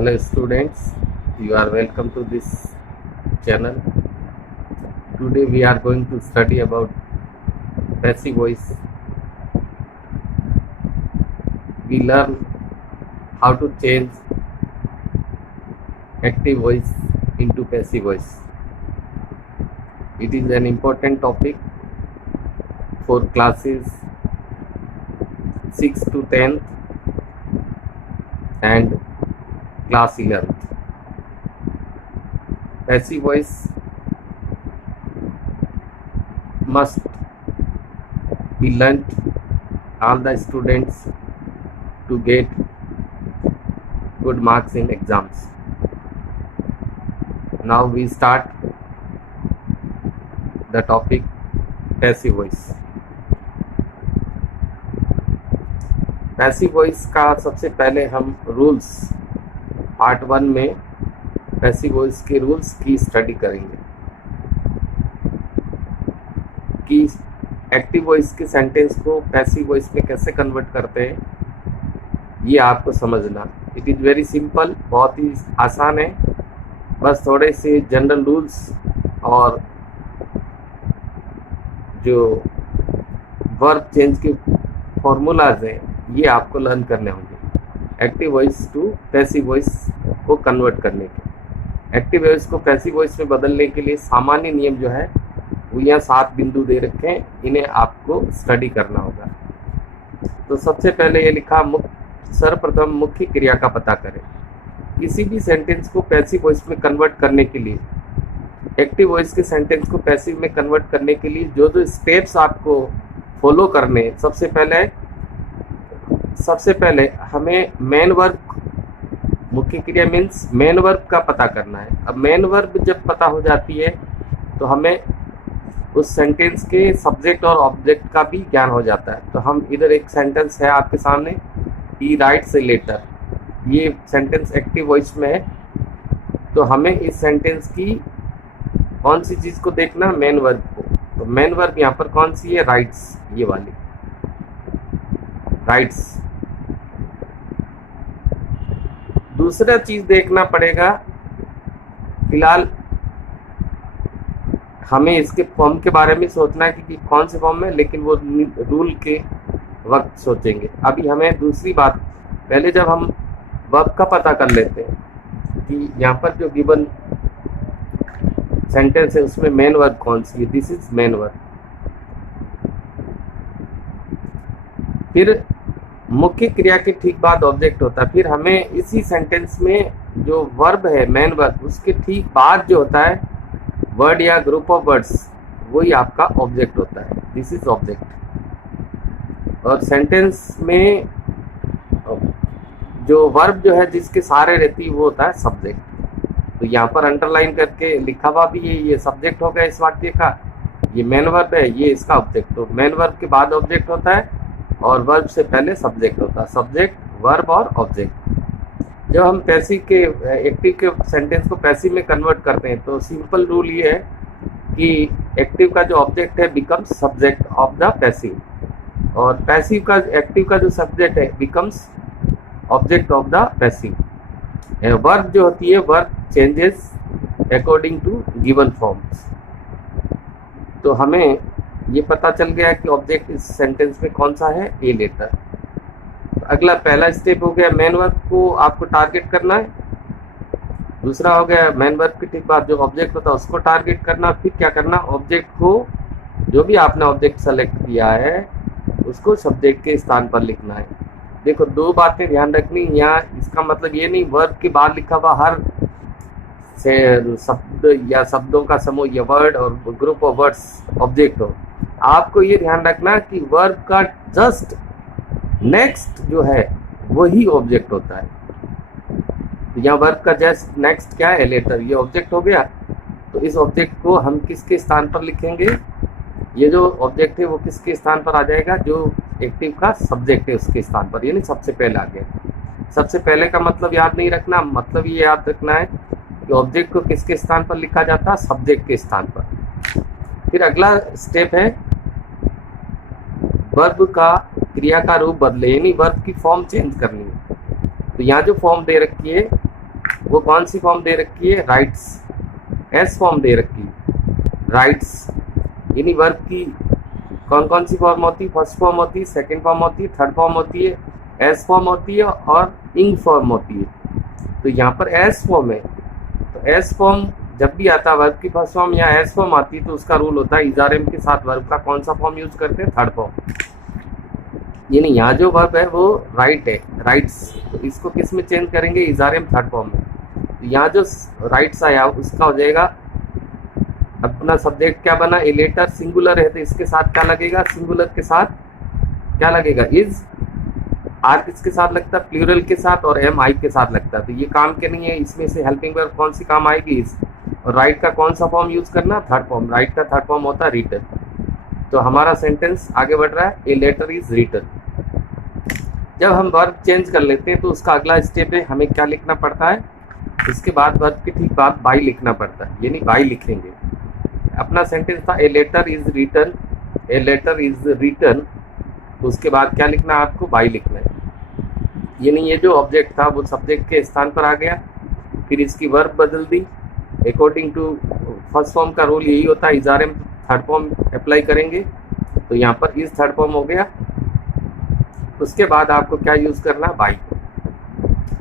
Hello students, you are welcome to this channel. Today we are going to study about passive voice. We learn how to change active voice into passive voice. It is an important topic for classes 6 to 10th and class 11th. Passive voice must be learnt all the students to get good marks in exams. Now we start the topic passive voice. Passive voice का सबसे पहले हम rules part 1 में passive voice के rules की study करेंगे कि active voice के सेंटेंस को पैसिव वॉइस में कैसे कन्वर्ट करते हैं, ये आपको समझना। इट इज़ वेरी सिंपल, बहुत ही आसान है। बस थोड़े से जनरल रूल्स और जो वर्ब चेंज के फॉर्मूलाज हैं ये आपको लर्न करने होंगे active voice to passive voice को कन्वर्ट करने के। एक्टिव वॉइस को पैसिव वॉइस में बदलने के लिए सामान्य नियम जो है वो यहाँ 7 बिंदु दे रखे हैं, इन्हें आपको स्टडी करना होगा। तो सबसे पहले ये लिखा सर्वप्रथम मुख्य क्रिया का पता करें। किसी भी सेंटेंस को पैसिव वॉइस में कन्वर्ट करने के लिए, एक्टिव वॉइस के सेंटेंस को पैसिव में कन्वर्ट करने के लिए जो जो स्टेप्स आपको फॉलो करने, सबसे पहले हमें मेन वर्ब, मुख्य क्रिया मीन्स मेन वर्ब का पता करना है। अब मेन वर्ब जब पता हो जाती है तो हमें उस सेंटेंस के सब्जेक्ट और ऑब्जेक्ट का भी ज्ञान हो जाता है। तो हम इधर एक सेंटेंस है आपके सामने, ही राइट्स ए लेटर, ये सेंटेंस एक्टिव वॉइस में है। तो हमें इस सेंटेंस की कौन सी चीज़ को देखना, मेन वर्ब को। तो मेन वर्ब यहाँ पर कौन सी है, राइट्स, ये वाली राइट्स। दूसरा चीज देखना पड़ेगा, फिलहाल हमें इसके फॉर्म के बारे में सोचना है कि कौन से फॉर्म में, लेकिन वो रूल के वक्त सोचेंगे। अभी हमें दूसरी बात, पहले जब हम वर्ब का पता कर लेते हैं कि यहाँ पर जो गिवन सेंटेंस है उसमें मेन वर्ब कौन सी है, दिस इज मेन वर्ब। फिर मुख्य क्रिया के ठीक बाद ऑब्जेक्ट होता है। फिर हमें इसी सेंटेंस में जो वर्ब है मेन वर्ब, उसके ठीक बाद जो होता है वर्ड या ग्रुप ऑफ वर्ड्स, वही आपका ऑब्जेक्ट होता है, दिस इज ऑब्जेक्ट। और सेंटेंस में जो वर्ब जो है जिसके सहारे रहती है वो होता है सब्जेक्ट। तो यहाँ पर अंडरलाइन करके लिखा हुआ भी है, ये सब्जेक्ट हो गया इस वाक्य का, ये मेन वर्ब है, ये इसका ऑब्जेक्ट। तो मेन वर्ब के बाद ऑब्जेक्ट होता है और वर्ब से पहले सब्जेक्ट होता है, सब्जेक्ट, वर्ब और ऑब्जेक्ट। जब हम पैसिव के एक्टिव के सेंटेंस को पैसिव में कन्वर्ट करते हैं तो सिंपल रूल ये है कि एक्टिव का जो ऑब्जेक्ट है becomes subject of the passive, और पैसिव का, एक्टिव का जो सब्जेक्ट है becomes object of the passive. Verb जो होती है, verb changes according to given forms. तो हमें ये पता चल गया कि ऑब्जेक्ट इस सेंटेंस में कौन सा है, ए लेटर। तो अगला पहला स्टेप हो गया, मेन वर्ब को आपको टारगेट करना है। दूसरा हो गया मेन वर्ब के ठीक बाद जो ऑब्जेक्ट होता है उसको टारगेट करना। फिर क्या करना, ऑब्जेक्ट को, जो भी आपने ऑब्जेक्ट सेलेक्ट किया है उसको सब्जेक्ट के स्थान पर लिखना है। देखो 2 बातें ध्यान रखनी यहाँ, इसका मतलब ये नहीं वर्ब के बाद लिखा हुआ हर से शब्द या शब्दों का समूह या वर्ड और ग्रुप ऑफ वर्ड्स ऑब्जेक्ट हो। आपको ये ध्यान रखना कि वर्ब का जस्ट नेक्स्ट जो है वही ऑब्जेक्ट होता है। तो यहाँ वर्ब का जस्ट नेक्स्ट क्या है, लेटर, ये ऑब्जेक्ट हो गया। तो इस ऑब्जेक्ट को हम किसके स्थान पर लिखेंगे, ये जो ऑब्जेक्ट है वो किसके स्थान पर आ जाएगा, जो एक्टिव का सब्जेक्ट है उसके स्थान पर, यानी सबसे पहले आ गया। सबसे पहले का मतलब याद नहीं रखना, मतलब ये याद रखना है कि ऑब्जेक्ट को किसके स्थान पर लिखा जाता है, सब्जेक्ट के स्थान पर। फिर अगला स्टेप है वर्ब का क्रिया का रूप बदले, यानी वर्ब की फॉर्म चेंज करनी है। तो यहाँ जो फॉर्म दे रखी है वो कौन सी फॉर्म दे रखी है, राइट्स, एस फॉर्म दे रखी है, राइट्स। यानी वर्ब की कौन कौन सी फॉर्म होती है, फर्स्ट फॉर्म होती है, सेकंड फॉर्म होती है, थर्ड फॉर्म होती है, एस फॉर्म होती है और इंग फॉर्म होती है। तो यहाँ पर एस फॉर्म है, तो एस फॉर्म जब भी आता है वर्ब की फर्स्ट फॉर्म या एस फॉर्म आती है तो उसका रूल होता है इजारेम के साथ वर्ब का कौन सा फॉर्म यूज करते हैं, थर्ड फॉर्म। यानी यहाँ जो वर्ब है वो राइट है, राइट्स, तो इसको किस में चेंज करेंगे, इजारेम थर्ड फॉर्म में। तो यहाँ जो राइट्स आया उसका हो जाएगा, अपना सब्जेक्ट क्या बना, ए लेटर सिंगुलर है तो इसके साथ क्या लगेगा, सिंगुलर के साथ क्या लगेगा, इज। आर किसके साथ लगता है, प्लूरल के साथ, और एम आई के साथ लगता है। तो ये काम के नहीं है, इसमें से हेल्पिंग वर्ब कौन सी काम आएगी, इज। और राइट का कौन सा फॉर्म यूज करना, थर्ड फॉर्म। राइट का थर्ड फॉर्म होता है रिटन। तो हमारा सेंटेंस आगे बढ़ रहा है, ए लेटर इज रिटन। जब हम वर्ब चेंज कर लेते हैं तो उसका अगला स्टेप है, हमें क्या लिखना पड़ता है, इसके बाद वर्ब के ठीक बाद बाई लिखना पड़ता है, यानी बाई लिखेंगे। अपना सेंटेंस था a letter is written, a letter is written, तो उसके बाद क्या लिखना है आपको, बाई लिखना है। यानी ये जो ऑब्जेक्ट था वो सब्जेक्ट के स्थान पर आ गया, फिर इसकी वर्ब बदल दी अकॉर्डिंग टू फर्स्ट फॉर्म का रूल यही होता है, इजारेम थर्ड फॉर्म अप्लाई करेंगे। तो यहाँ पर इज थर्ड फॉर्म हो गया। उसके बाद आपको क्या यूज करना है, बाई।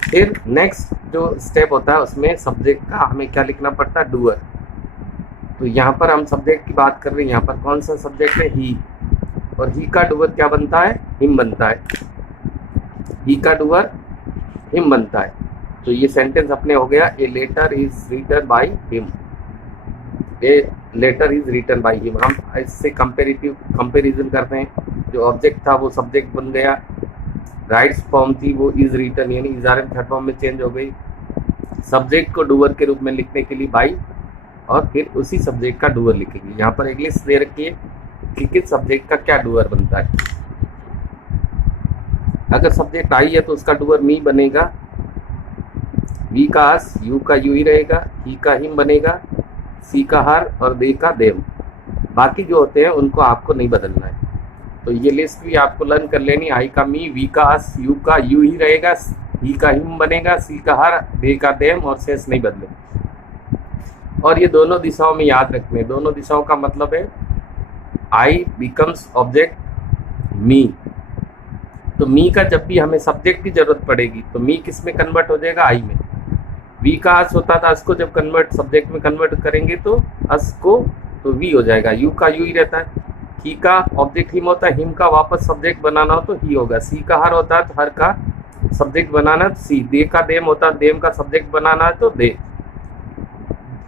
फिर नेक्स्ट जो स्टेप होता है उसमें सब्जेक्ट का हमें क्या लिखना पड़ता है, डूअर। तो यहाँ पर हम सब्जेक्ट की बात कर रहे हैं, यहाँ पर कौन सा सब्जेक्ट है, ही, और ही का डूअर क्या बनता है, हिम बनता है। ही का डूअर हिम बनता है। तो ये सेंटेंस अपने हो गया, a letter is written by him, a letter is written by him. हम इससे कंपेरिजन करते हैं, जो ऑब्जेक्ट था वो सब्जेक्ट बन गया, राइट्स फॉर्म थी वो इज रिटन, यानी इजारेम थर्ड फॉर्म में चेंज हो गई। सब्जेक्ट को डूअर के रूप में लिखने के लिए बाई, और फिर उसी सब्जेक्ट का डूअर लिखेंगे। यहाँ पर एक लिस्ट दे रखी है कि किस सब्जेक्ट का क्या डूअर बनता है। अगर सब्जेक्ट आई है तो उसका डूअर मी बनेगा, वी का अस, यू का यू ही रहेगा, ही का हिम बनेगा, सी का हर और दे का देम। बाकी जो होते हैं उनको आपको नहीं बदलना है। तो ये लिस्ट भी आपको लर्न कर लेनी, आई का मी, वी का अस, यू का यू ही रहेगा, ही का हिम बनेगा, सी का हर, दे का देम, और शेष नहीं बदले। और ये दोनों दिशाओं में याद रखने, दोनों दिशाओं का मतलब है आई बिकम्स ऑब्जेक्ट मी। तो मी का जब भी हमें सब्जेक्ट की जरूरत पड़ेगी तो मी किस में कन्वर्ट हो जाएगा, आई में। वी का अस होता था, अस को जब कन्वर्ट सब्जेक्ट में कन्वर्ट करेंगे तो अस को तो वी हो जाएगा, यू का यू ही रहता है। ही का ऑब्जेक्ट हिम होता है, हिम का वापस सब्जेक्ट बनाना हो तो ही होगा। सी का हर होता है तो हर का सब्जेक्ट बनाना है तो सी। दे का देम होता है, देम का सब्जेक्ट बनाना है तो दे।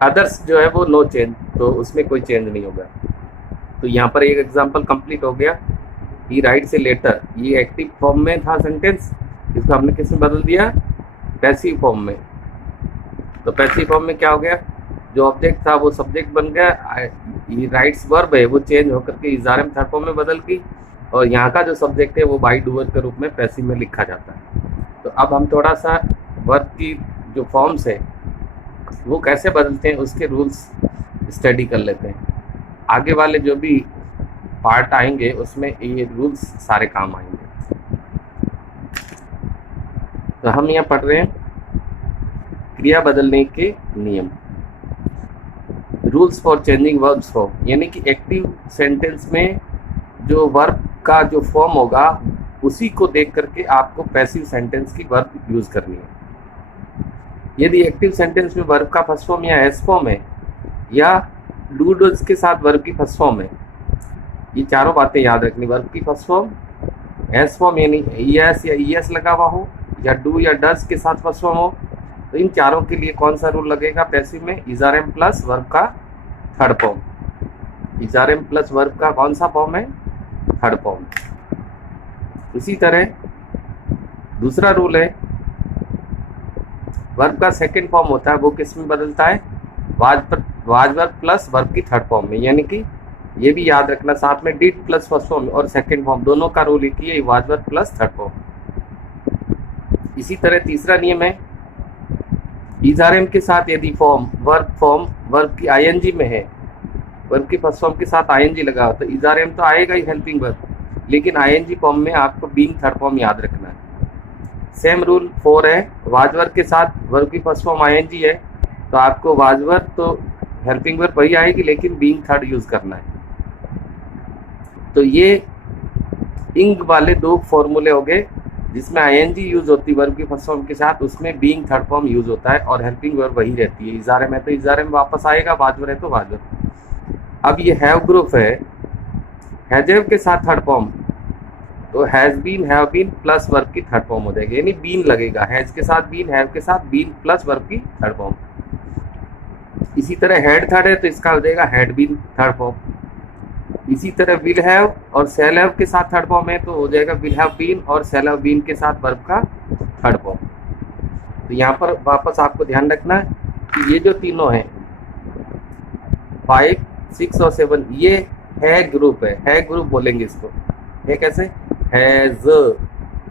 अदर्स जो है वो नो चेंज, तो उसमें कोई चेंज नहीं होगा। तो यहाँ पर एक एग्जांपल कंप्लीट हो गया, ही राइट्स ए लेटर। ये एक्टिव फॉर्म में था सेंटेंस, इसको हमने किस में बदल दिया, पैसिव फॉर्म में। तो पैसिव फॉर्म में क्या हो गया, जो ऑब्जेक्ट था वो सब्जेक्ट बन गया, ही राइट्स वर्ब है वो चेंज होकर के इजारेम थर्ड फॉर्म में बदल गई, और यहाँ का जो सब्जेक्ट है वो बाई डूअर के रूप में पैसिव में लिखा जाता है। तो अब हम थोड़ा सा वर्ब की जो फॉर्म्स है वो कैसे बदलते हैं उसके रूल्स स्टडी कर लेते हैं। आगे वाले जो भी पार्ट आएंगे उसमें ये रूल्स सारे काम आएंगे। तो हम यहाँ पढ़ रहे हैं क्रिया बदलने के नियम, rules for changing verbs form. यानी कि एक्टिव सेंटेंस में जो वर्ब का जो फॉर्म होगा उसी को देख करके आपको पैसिव सेंटेंस की वर्ब यूज करनी है। यदि एक्टिव सेंटेंस में वर्ब का फर्स्ट फॉर्म या एस फॉर्म है, या डू डज के साथ वर्ब की फर्स्ट फॉर्म है, ये चारों बातें याद रखनी। वर्ब की फर्स्ट फॉर्म, एस फॉर्म यानी एस या ईएस लगा हुआ हो, या डू या डज के साथ फर्स्ट फॉर्म हो, तो इन चारों के लिए कौन सा रूल लगेगा पैसिव में, इजारेम प्लस वर्ब का थर्ड फॉर्म। इजारेम प्लस वर्ब का कौन सा फॉर्म है, थर्ड फॉर्म। इसी तरह दूसरा रूल है, वर्ब का सेकंड फॉर्म होता है वो किस में बदलता है, वाज वर्ब प्लस वर्ब की थर्ड फॉर्म में। यानी कि ये भी याद रखना साथ में डिड प्लस फर्स्ट फॉर्म और सेकंड फॉर्म दोनों का रूल एक ही है, was verb plus third form. इसी तरह तीसरा नियम है, इजारेम के साथ यदि फॉर्म वर्ब की आईएनजी में है, वर्ब की फर्स्ट फॉर्म के साथ आईएनजी लगा हो तो इजारेम तो आएगा ही हेल्पिंग वर्ब, लेकिन आईएनजी फॉर्म में आपको बीइंग थर्ड फॉर्म याद रखना है। सेम रूल 4 है, वाज वर्ब के साथ वर्ब की फर्स्ट फॉर्म आईएनजी है, तो आपको वाज वर्ब तो हेल्पिंग वर्ब वही आएगी, लेकिन बीइंग थर्ड यूज करना है। तो ये इंग वाले दो फॉर्मूले हो गए, जिसमें आईएनजी यूज होती है वर्ब की फर्स्ट फॉर्म के साथ, उसमें बीइंग थर्ड फॉर्म यूज होता है और हेल्पिंग वर्ब वही रहती है। इजारे में तो इजारे में वापस आएगा, वाज वर्ब है तो वाज वर्ब। अब ये हैव ग्रुप है, हैव के साथ थर्ड फॉर्म, तो has been have been plus verb की थर्ड फॉर्म हो जाएगी, यानी बीन लगेगा, हैज के साथ बीन, हैव के साथ बीन प्लस वर्ब की थर्ड फॉर्म। इसी तरह हैड थर्ड है तो इसका हो जाएगा हैड बीन थर्ड फॉर्म। इसी तरह विल हैव और शैल हैव के साथ थर्ड फॉर्म है तो हो जाएगा विल हैव बीन और शैल हैव बीन के साथ वर्ब का थर्ड फॉर्म। तो यहाँ पर वापस आपको ध्यान रखना है कि ये जो तीनों हैं 5, 6 और 7 ये है ग्रुप है ग्रुप बोलेंगे इसको। है कैसे? Has,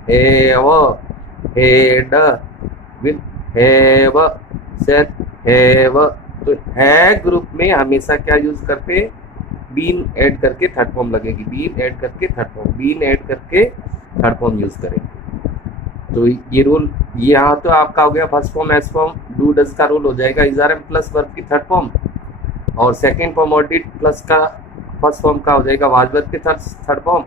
have, had, will have, shall have. तो है ग्रुप में हमेशा क्या यूज करते हैं? बीन ऐड करके थर्ड फॉर्म लगेगी, बीन ऐड करके थर्ड फॉर्म, बीन ऐड करके थर्ड फॉर्म यूज करेंगे। तो ये रूल यहाँ तो आपका हो गया first form S form do does का रूल हो जाएगा इजारे में प्लस वर्ब की थर्ड फॉर्म, और सेकंड फॉर्म और डिड प्लस का फर्स्ट फॉर्म का हो जाएगा वाज वर्ब की थर्ड फॉर्म।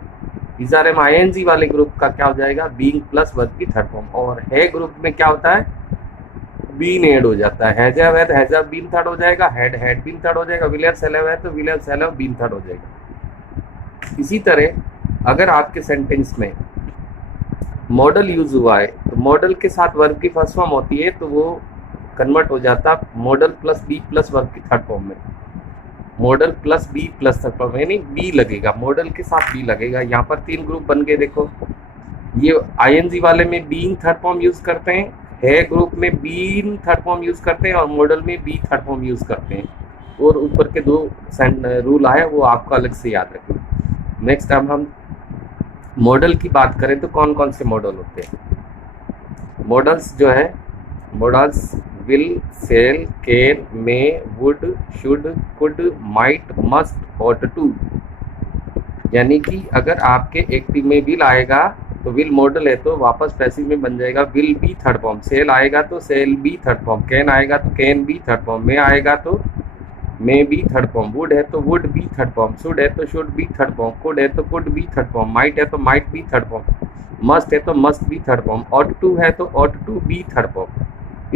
इजारे में आईएनजी वाले ग्रुप का क्या हो जाएगा? बीइंग प्लस वर्ब की थर्ड फॉर्म। और है ग्रुप में क्या होता है? बीन ऐड हो जाता है, हैव है तो हैव बीन थर्ड हो जाएगा, हैड बीन थर्ड हो जाएगा, विल हैव शैल हैव है तो will have shall have been third हो जाएगा। इसी तरह अगर आपके सेंटेंस में मॉडल यूज हुआ है तो मॉडल के साथ वर्ब की फर्स्ट फॉर्म होती है तो वो कन्वर्ट हो जाता modal plus be plus verb की थर्ड फॉर्म में, modal plus be plus third form, यानी बी लगेगा, मॉडल के साथ बी लगेगा। यहाँ पर 3 ग्रुप बन गए। देखो ये आईएनजी वाले में बीइंग थर्ड फॉर्म यूज करते हैं, है ग्रुप में बीन थर्ड फॉर्म यूज करते हैं और मॉडल में बी थर्ड फॉर्म यूज करते हैं। और ऊपर के 2 रूल आए वो आपको अलग से याद रखना। नेक्स्ट अब हम मॉडल की बात करें तो कौन कौन से मॉडल होते हैं? मॉडल्स जो है, modals will, shall, can, may, would, should, could, might, must, ought to. यानी कि अगर आपके एक्टिव में विल आएगा तो विल मॉडल है तो वापस पैसिव में बन जाएगा will be third form, shall आएगा तो shall be third form, can आएगा तो can be third form, may आएगा तो may be third form, would है तो would be third form, should है तो should be third form, could है तो could be third form, might है तो might be third form, must है तो must be third form, ought to है तो ought to be third form.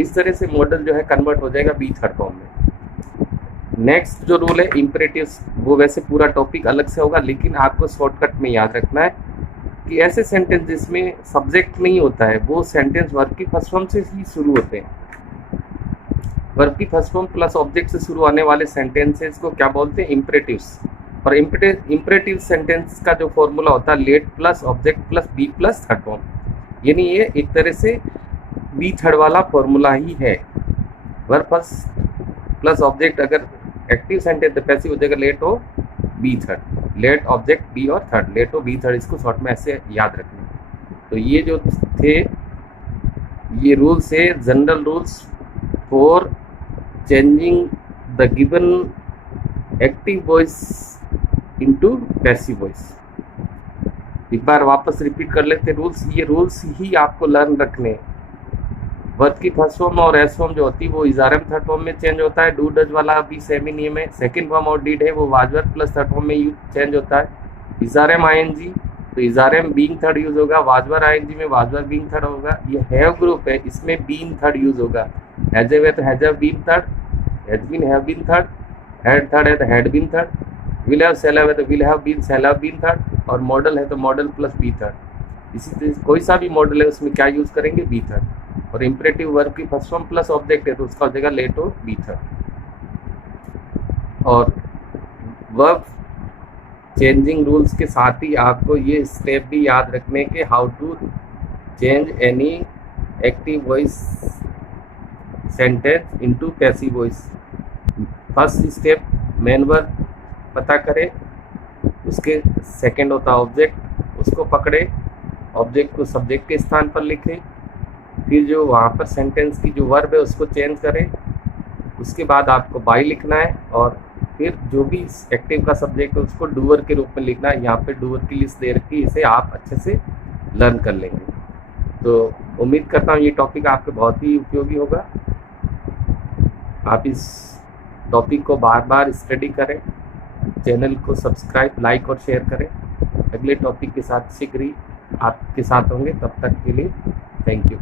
इस तरह से मॉडल जो है कन्वर्ट हो जाएगा बी थर्ड फॉर्म में। नेक्स्ट जो रूल है इम्परेटिव्स, वो वैसे पूरा टॉपिक अलग से होगा, लेकिन आपको शॉर्टकट में याद रखना है कि ऐसे सेंटेंस जिसमें सब्जेक्ट नहीं होता है वो सेंटेंस वर्ब की फर्स्ट फॉर्म से ही शुरू होते हैं। वर्ब की फर्स्ट फॉर्म प्लस ऑब्जेक्ट से शुरू होने वाले सेंटेंसेस को क्या बोलते हैं? इम्परेटिव्स। और इम्परेटिव सेंटेंस का जो फॉर्मूला होता है let plus object plus be plus third form, यानी ये एक तरह से बी थर्ड वाला फॉर्मूला ही है। वर्ब फर्स्ट प्लस ऑब्जेक्ट अगर एक्टिव सेंटेंस तो पैसिव हो जाएगा लेट हो be third, let object be और थर्ड, लेट हो बी थर्ड, इसको शॉर्ट में ऐसे याद रखना। तो ये जो थे ये रूल्स है, general rules for changing the given active voice into passive voice. एक बार वापस रिपीट कर लेते रूल्स। ये रूल्स ही आपको लर्न रखने। वर्ब की फर्स्ट फॉर्म और एस फॉर्म जो होती है वो इजारे में थर्ड फॉर्म में चेंज होता है, डू डज वाला भी सेम ही नियम है। सेकंड फॉर्म और डिड है वो was verb plus third form में चेंज होता है। इजारे में आईएनजी तो इजारे में बीइंग थर्ड यूज होगा, वाज वर्ब आईएनजी में वाज वर्ब बीइंग थर्ड होगा। ये हैव ग्रुप है, इसमें बीइंग थर्ड यूज होगा। हैज है तो has have been third, has been have been third, had third है तो had been third, will have shall have है तो will have been shell have been third, और मॉडल है तो मॉडल प्लस बी थर्ड। इसी तरह कोई सा भी मॉडल है उसमें क्या यूज करेंगे? Be third. और इम्परेटिव वर्ब की फर्स्ट फॉर्म प्लस ऑब्जेक्ट है तो उसका हो जाएगा लेट हो बी थर्ड। और वर्ब चेंजिंग रूल्स के साथ ही आपको ये स्टेप भी याद रखने के how to change any active voice sentence into passive voice. First step main verb पता करें, उसके सेकंड होता है ऑब्जेक्ट, उसको पकड़े, ऑब्जेक्ट को सब्जेक्ट के स्थान पर लिखें, फिर जो वहाँ पर सेंटेंस की जो वर्ब है उसको चेंज करें, उसके बाद आपको बाय लिखना है, और फिर जो भी एक्टिव का सब्जेक्ट है उसको डूअर के रूप में लिखना है। यहाँ पे डूअर की लिस्ट दे रखी है, इसे आप अच्छे से लर्न कर लेंगे। तो उम्मीद करता हूँ ये टॉपिक आपके बहुत ही उपयोगी होगा। आप इस टॉपिक को बार बार स्टडी करें, चैनल को सब्सक्राइब, लाइक और शेयर करें। अगले टॉपिक के साथ शीघ्र ही आपके साथ होंगे, तब तक के लिए थैंक यू।